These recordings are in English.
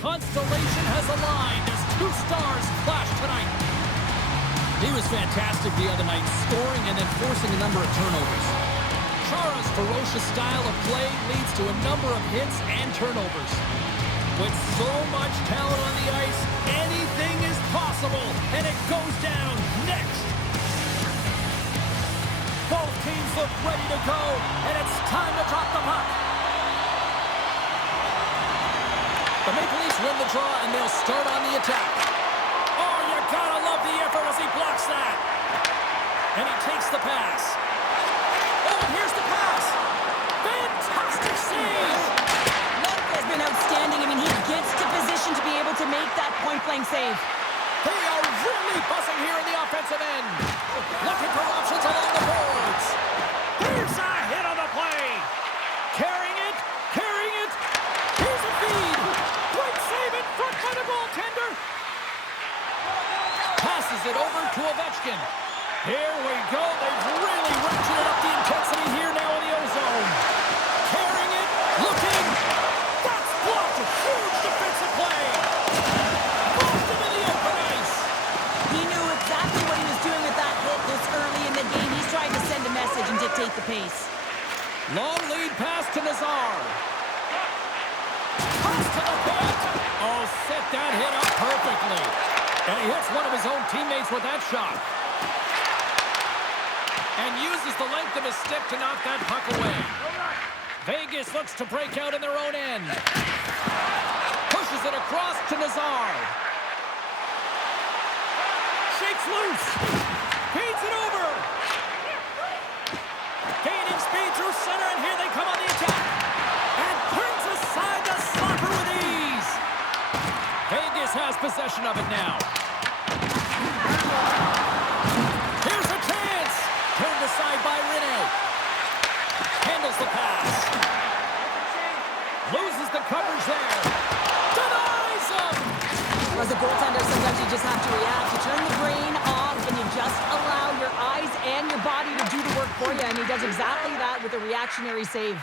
constellation has aligned as two stars clash tonight. He was fantastic the other night, scoring and then forcing a number of turnovers. Chara's ferocious style of play leads to a number of hits and turnovers. With so much talent on the ice, anything is possible, and it goes down next. Both teams look ready to go, and it's time to drop the puck. The Maple Leafs win the draw, and they'll start on the attack. Oh, you gotta love the effort as he blocks that. And he takes the pass. Oh, and here's the pass. Fantastic save. Has been outstanding. I mean, he gets to position to be able to make that point-blank save. They are really buzzing here in the offensive end. Looking for options along the boards. Here's a hit on the play. Carrying it. Here's a feed. Great save in front by the goaltender. Passes it over to Ovechkin. Here we go. They've really ratcheted up the intensity here now in the O-zone. Carrying it. Looking. Huge defensive play. Moved him in the open ice. He knew exactly what he was doing with that hit this early in the game. He's trying to send a message and dictate the pace. Long lead pass to Nazar. Pass to the pit. Oh, set that hit up perfectly. And he hits one of his own teammates with that shot. And uses the length of his stick to knock that puck away. Vegas looks to break out in their own end. Pushes it across to Nazar. Shakes loose. Feeds it over. Gaining speed through center, and here they come on the attack. And turns aside to Slapper with ease. Vegas has possession of it now. Here's a chance. Turned aside by Rene. Handles the pass. Loses the coverage there. Denies him! As a goaltender, sometimes you just have to react. You turn the brain off and you just allow your eyes and your body to do the work for you. And he does exactly that with a reactionary save.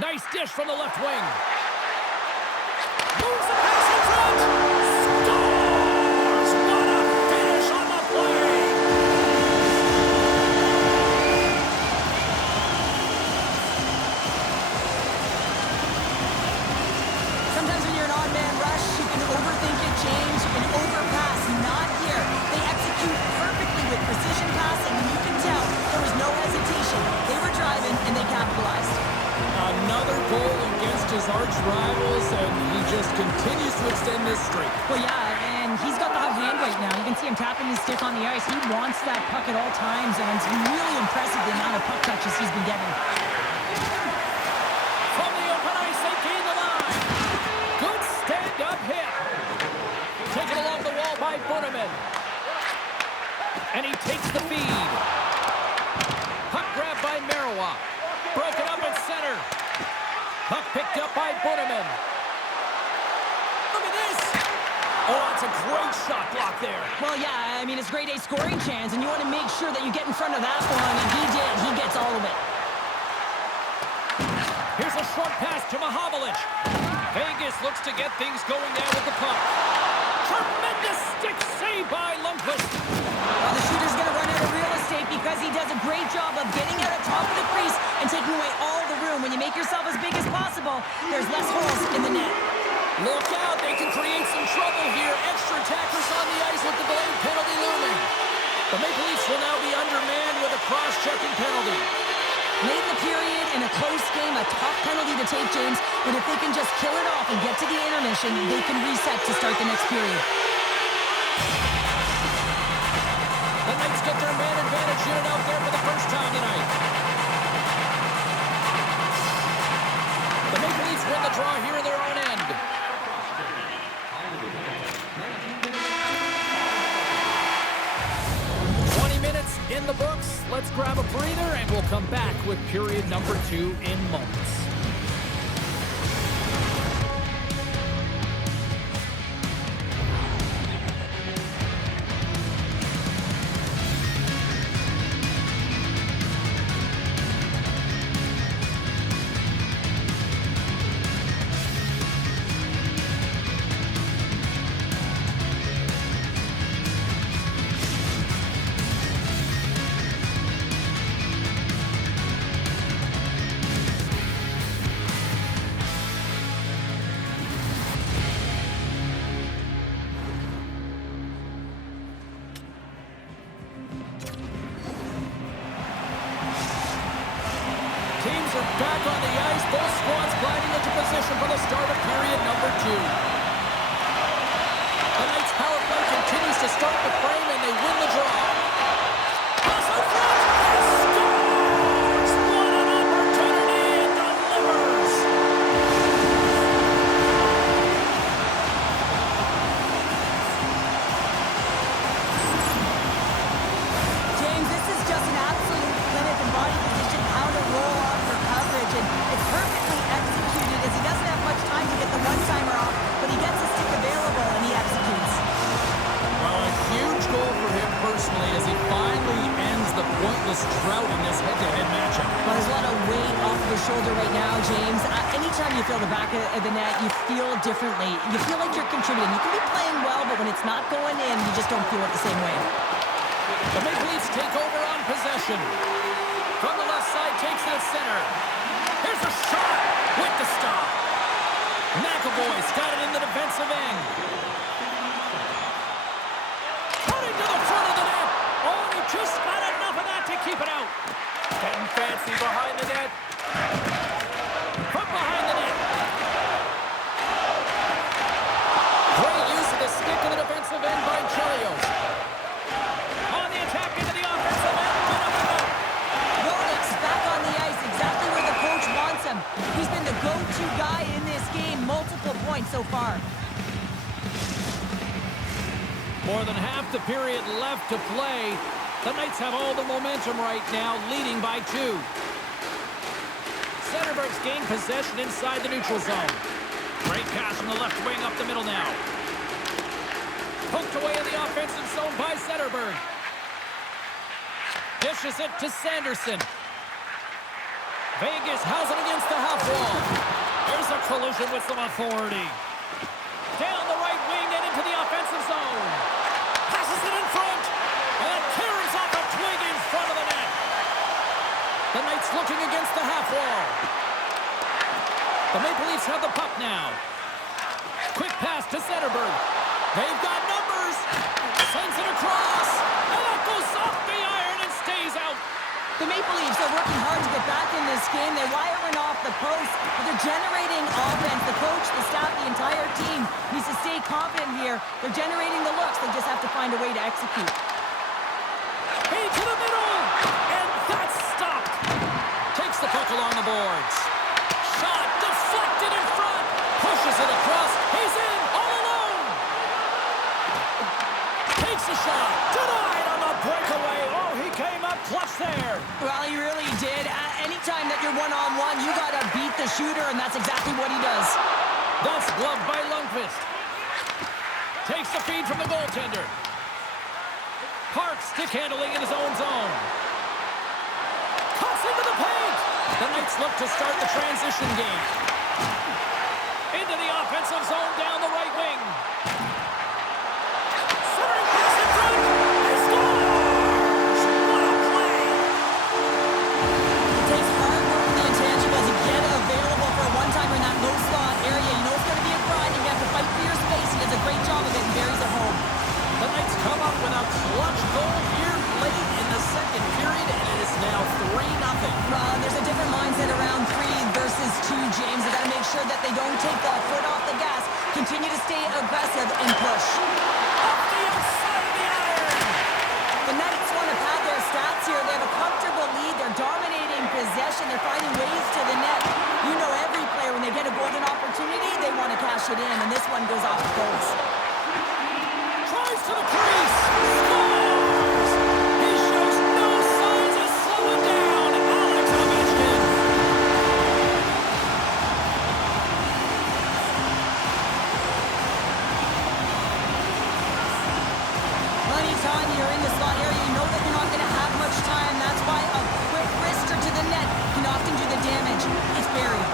Nice dish from the left wing. Moves the pass in front. Scores! What a finish on the play! Sometimes when you're an odd-man rush, you can overthink it, change, and overpass. Not here. They execute perfectly with precision passing, and you can tell there was no hesitation. They were driving, and they capitalized. Another goal against his arch rivals, and he just continues to extend this streak. Well, yeah, and he's got the hot hand right now. You can see him tapping his stick on the ice. He wants that puck at all times, and it's really impressive the amount of puck touches he's been getting. From the open ice, they gain the line. Good stand-up hit. Taken along the wall by Bunneman. And he takes the feed. Puck grabbed by Marawa. Broken up at center. Puck picked up by Bunneman. Look at this. Oh, it's a great shot block there. Well, yeah, I mean, it's grade A scoring chance, and you want to make sure that you get in front of that one, and he did. He gets all of it. Here's a short pass to Mahovlich. Vegas looks to get things going now with the puck. Tremendous stick save by Lundqvist. Well, the shooter's going to run out of real estate because he does a great job of getting out of top of the crease and taking away all the room. When you make yourself as big as possible, there's less holes in the net. Look out, they can create some trouble here. Extra attackers on the ice with the delayed penalty looming. The Maple Leafs will now be undermanned with a cross-checking penalty. Late in the period, in a close game, a tough penalty to take, James. But if they can just kill it off and get to the intermission, they can reset to start the next period. The Knights get their man advantage unit out there for the first time tonight. The Maple Leafs win the draw here in their own end. In the books, let's grab a breather and we'll come back with period number 2 in moments. Back on the ice, both squads gliding into position for the start of period number 2. The Knights' power play continues to start the frame, and they win the draw. Pass in front, and scores! What an opportunity, and delivers! James, this is just an absolute clinic in body position, how to roll off your coverage, and it's perfectly executed as he doesn't have much time to get the one-timer off, but he gets his stick available and he executes. Well, a huge goal for him personally as he finally ends the pointless drought in this head-to-head matchup. Well, there's a lot of weight off of his shoulder right now, James. Anytime you feel the back of the net, you feel differently. You feel like you're contributing. You can be playing well, but when it's not going in, you just don't feel it the same way. The Maple Leafs take over on possession. From the left side, takes it at center. Here's a shot with the stop. McAvoy's got it in the defensive end. Cutting to the front of the net. Oh, and he just got enough of that to keep it out. Getting fancy behind the net. From behind the net. Great use of the stick in the defensive end by Chelios. On the attack into the offensive end. Rolex back on the ice, exactly where the coach wants him. He's been the go-to guy in this game, multiple points so far. More than half the period left to play. The Knights have all the momentum right now, leading by 2. Zetterberg's gained possession inside the neutral zone. Great pass from the left wing up the middle now. Poked away in the offensive zone by Zetterberg. Dishes it to Sanderson. Vegas has it against the half wall. There's a collision with some authority. Down the right wing and into the offensive zone. Passes it in front. And it carries off a twig in front of the net. The Knights looking against the half wall. The Maple Leafs have the puck now. Quick pass to Zetterberg. They've got numbers. Sends it across. And that goes off the iron and stays out. The Maple Leafs are working hard to get back in this game. They're wiring off the post, but they're generating offense. The coach, the staff, the entire team needs to stay confident here. They're generating the looks. They just have to find a way to execute. Into the middle. And that's stopped. Takes the puck along the boards. Shot deflected in front. Pushes it across. He's in all alone. Takes a shot. Denied on the breakaway. Oh, he came up clutch there. Well, he really did. Anytime that you're one-on-one, you got to beat the shooter, and that's exactly what he does. That's gloved by Lundqvist. Takes the feed from the goaltender. Park stick handling in his own zone. Cuts into the paint. The Knights look to start the transition game. Into the offensive zone down the right wing. Centering pass in front. He scores! What a play! It takes hard work for the intangibles to get available for a one-timer in that low slot area. You know it's going to be a grind, and you have to fight for your space. He does a great job of it and buries it home. The Knights come up with a clutch goal here late in the second period, and it is now 3-0. There's a different mindset around 3 versus 2, James. They got to make sure that they don't take the foot off the gas. Continue to stay aggressive and push. Up the outside of the iron. The Knights want to pad their stats here. They have a comfortable lead. They're dominating possession. They're finding ways to the net. You know every player, when they get a golden opportunity, they want to cash it in, and this one goes off the post. Tries to the crease. Scores! He shows no signs of slowing down. Alex Ovechkin. Anytime you're in the slot area, you know that you're not going to have much time. That's why a quick wrister to the net can often do the damage. It's buried.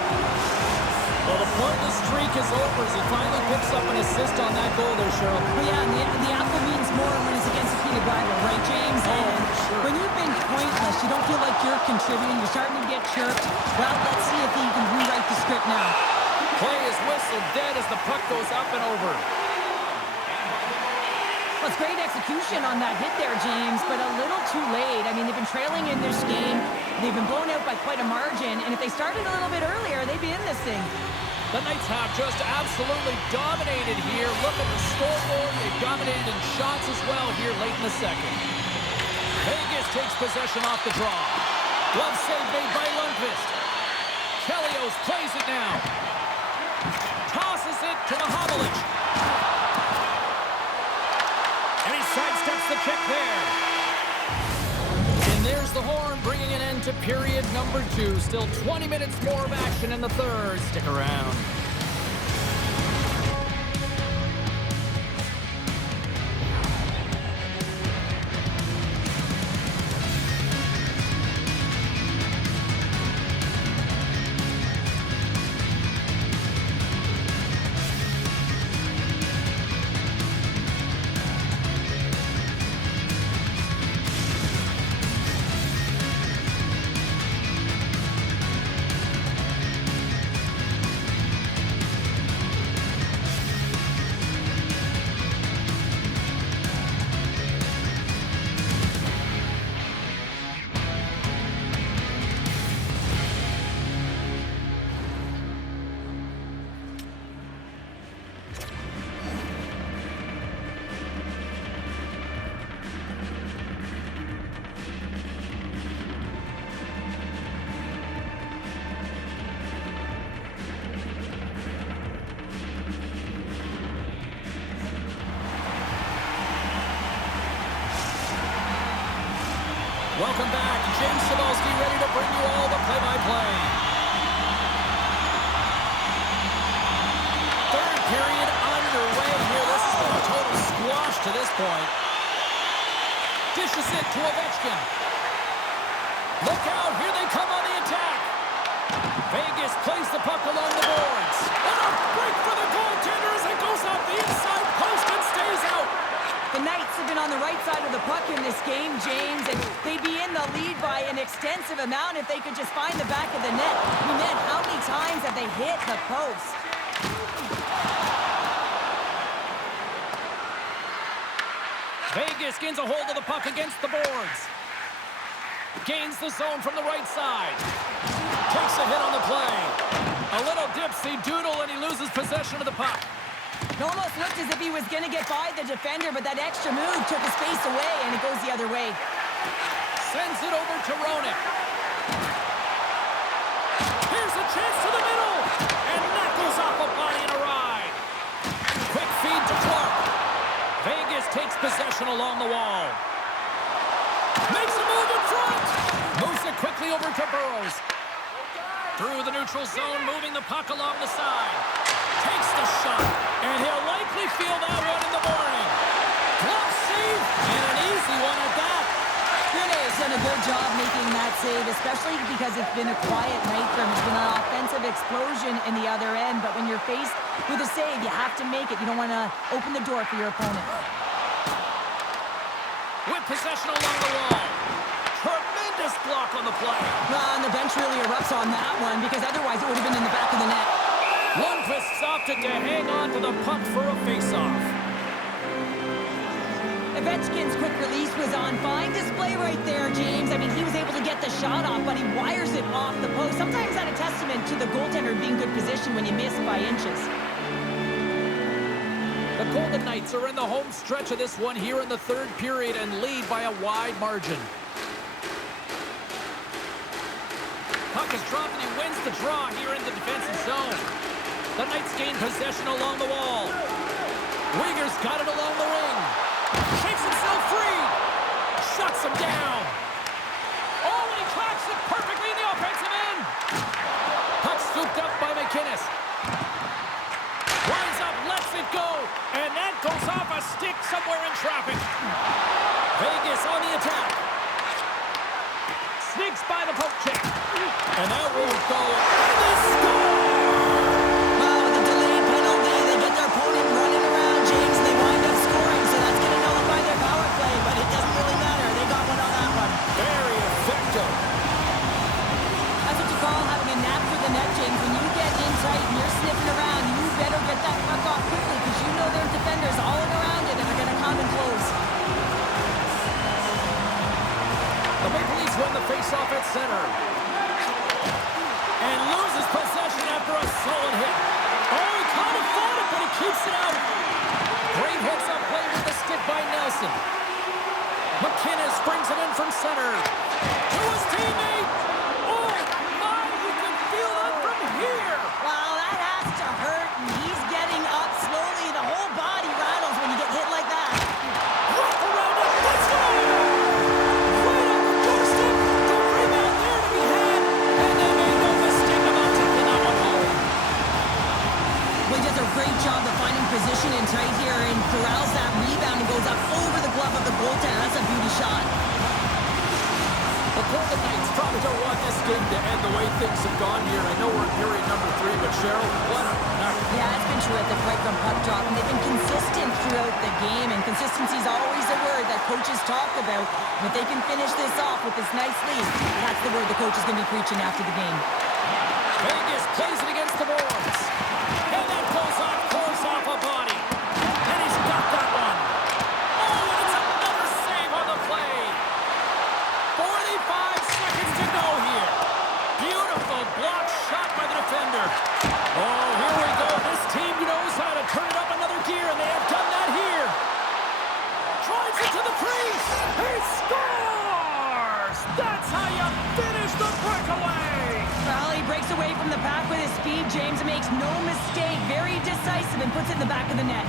Well, the pointless streak is over as he finally picks up an assist on that goal there, Cheryl. Well, yeah, and the apple means more when it's against a heated rival, right, James? And sure. when you've been pointless, you don't feel like you're contributing. You're starting to get chirped. Well, let's see if he can rewrite the script now. Play is whistled dead as the puck goes up and over. Well, it's great execution on that hit there, James, but a little too late. I mean, they've been trailing in this game. They've been blown out by quite a margin, and if they started a little bit earlier, they'd be in this thing. The Knights have just absolutely dominated here. Look at the scoreboard. They've dominated in shots as well here late in the second. Vegas takes possession off the draw. Glove save made by Lundqvist. Chelios plays it now. Tosses it to Mahovlich. And he sidesteps the kick there. And there's the horn, bringing an end to period number 2. Still 20 minutes more of action in the third. Stick around. Welcome back. James Cybulski ready to bring you all the play-by-play. Third period underway here. This has been a total squash to this point. Dishes it to Ovechkin. Look out. Here they come on the attack. Vegas plays the puck along the boards. And a break for the goaltender as it goes off the inside post and stays out. The Knights have been on the right side of the puck in this game, James, and they'd be in the lead by an extensive amount if they could just find the back of the net. I mean, man, how many times have they hit the post? Vegas gains a hold of the puck against the boards. Gains the zone from the right side. Takes a hit on the play. A little dipsy doodle and he loses possession of the puck. It almost looked as if he was going to get by the defender, but that extra move took his face away, and it goes the other way. Sends it over to Roenick. Here's a chance to the middle, and that goes off a body and a ride. Quick feed to Clark. Vegas takes possession along the wall. Makes a move in front. Moves it quickly over to Burrows. Through the neutral zone, moving the puck along the side. Takes the shot, and he'll likely feel that one in the morning. Glove save, and an easy one at that. Rene's done a good job making that save, especially because it's been a quiet night for him. It's been an offensive explosion in the other end, but when you're faced with a save, you have to make it. You don't want to open the door for your opponent. With possession along the wall. Tremendous block on the play. And the bench really erupts on that one, because otherwise it would have been in the back of the net. Lundqvist stopped it to hang on to the puck for a face-off. Ovechkin's quick release was on fine display right there, James. I mean, he was able to get the shot off, but he wires it off the post. Sometimes that's a testament to the goaltender being good position when you miss by inches. The Golden Knights are in the home stretch of this one here in the third period and lead by a wide margin. Puck is dropped and he wins the draw here in the defensive zone. The Knights gain possession along the wall. Uyghur's got it along the wing. Shakes himself free. Shuts him down. Oh, and he tracks it perfectly in the offensive end. Puck scooped up by McInnes. Winds up, lets it go. And that goes off a stick somewhere in traffic. Vegas on the attack. Sneaks by the poke check. And that won't go. And they score! With the delayed penalty, they get their opponent running around, James. They wind up scoring, so that's going to nullify their power play, but it doesn't really matter. They got one on that one. Very effective. That's what you call having a knack for the net, James. When you get in tight and you're sniffing around, you better get that puck off quickly, because you know there's defenders all around it that are going to come and close. faceoff at center. And loses possession after a solid hit. Oh, he kind of fought it, but he keeps it out. Great hits up play with the stick by Nelson. McKinnis brings it in from center. To his teammate. Oh, my, you can feel that from here. Wow, that has to hurt, and he's getting up slowly. The whole body rattles when you get hit like that. Wrap around it. Let's go! Right on the doorstep. The rebound there to be had. And they made no mistake about taking that one home. Well, he does a great job of finding position in tight here and corrals that rebound and goes up over the glove of the goaltender. That's a beauty shot. The Golden Knights probably don't want this game to end the way things have gone here. I know we're in period number 3, but Cheryl, what a night. Yeah, it's been terrific right from puck drop, and they've been consistent throughout the game, and consistency is always a word that coaches talk about. And if they can finish this off with this nice lead, that's the word the coach is going to be preaching after the game. Vegas plays it against the boards. And that goes off course off a body. And he's got that one. Oh, and it's another save on the play. 45 seconds to go here. Beautiful block shot by the defender. Oh, here we go. This team knows how to turn it up another gear, and they have done that here. Drives it to the crease. He scores! That's how you finish the breakaway. Well, he breaks away from the pack with his speed. James makes no mistake. Very decisive and puts it in the back of the net.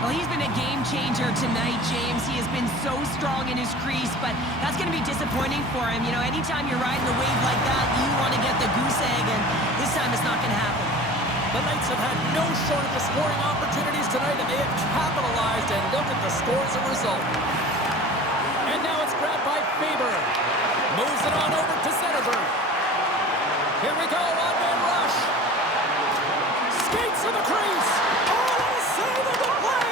Well, he's been a game changer tonight, James. He has been so strong in his crease, but that's going to be disappointing for him. You know, anytime you're riding a wave like that, you want to get the goose egg, and this time it's not going to happen. The Knights have had no shortage of scoring opportunities tonight, and they have capitalized, and look at the score as a result. And now it's grabbed by Faber. Moves it on over to Zetterberg. Here we go, one-man rush. Skates to the crease. Oh, what a save of the play.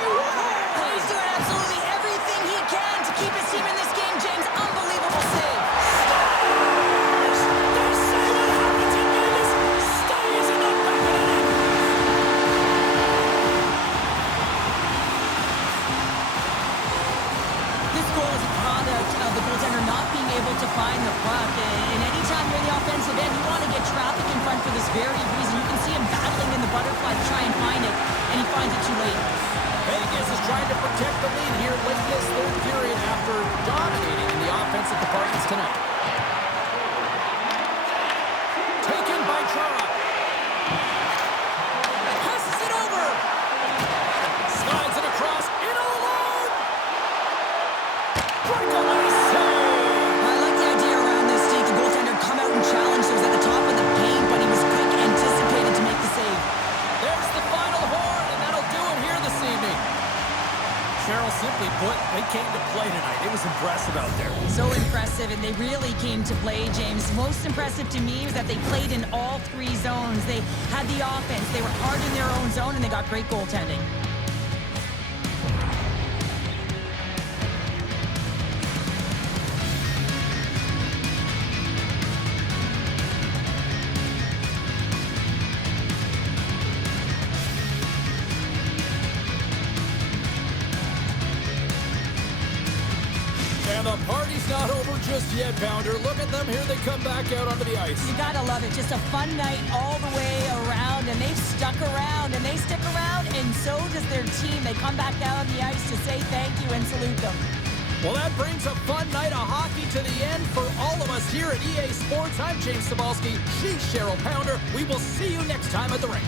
Well, he's doing absolutely everything he can to keep his team in this game, James. Unbelievable save. Stars! They say what happens in Vegas stays in the back of the net. This goal is a product of the goaltender not being able to find the puck. And anytime you're in the offensive end, you want to get traffic in front for this very reason. You can see him battling in the butterfly to try and find it, and he finds it too late. Vegas is trying to protect the lead here late in this third period after dominating in the offensive departments tonight. Taken by Chara. Passes it over. Slides it across. In alone. Breakaway save. I like the idea around this, Steve. The goaltender come out and challenge those at the top of the paint, but he was quick, anticipated to make the save. There's the final horn, and that'll do it here this evening. Cheryl, simply put, they came to play tonight. It was impressive out there. So impressive, and they really came to play, James. Most impressive to me was that they played in all 3 zones. They had the offense, they were hard in their own zone, and they got great goaltending. And the party's not over just yet, Pounder. Look at them. Here they come back out onto the ice. You gotta love it. Just a fun night all the way around, and they've stuck around, and they stick around, and so does their team. They come back out on the ice to say thank you and salute them. Well, that brings a fun night of hockey to the end for all of us here at EA Sports. I'm James Cebulski. She's Cheryl Pounder. We will see you next time at the rink.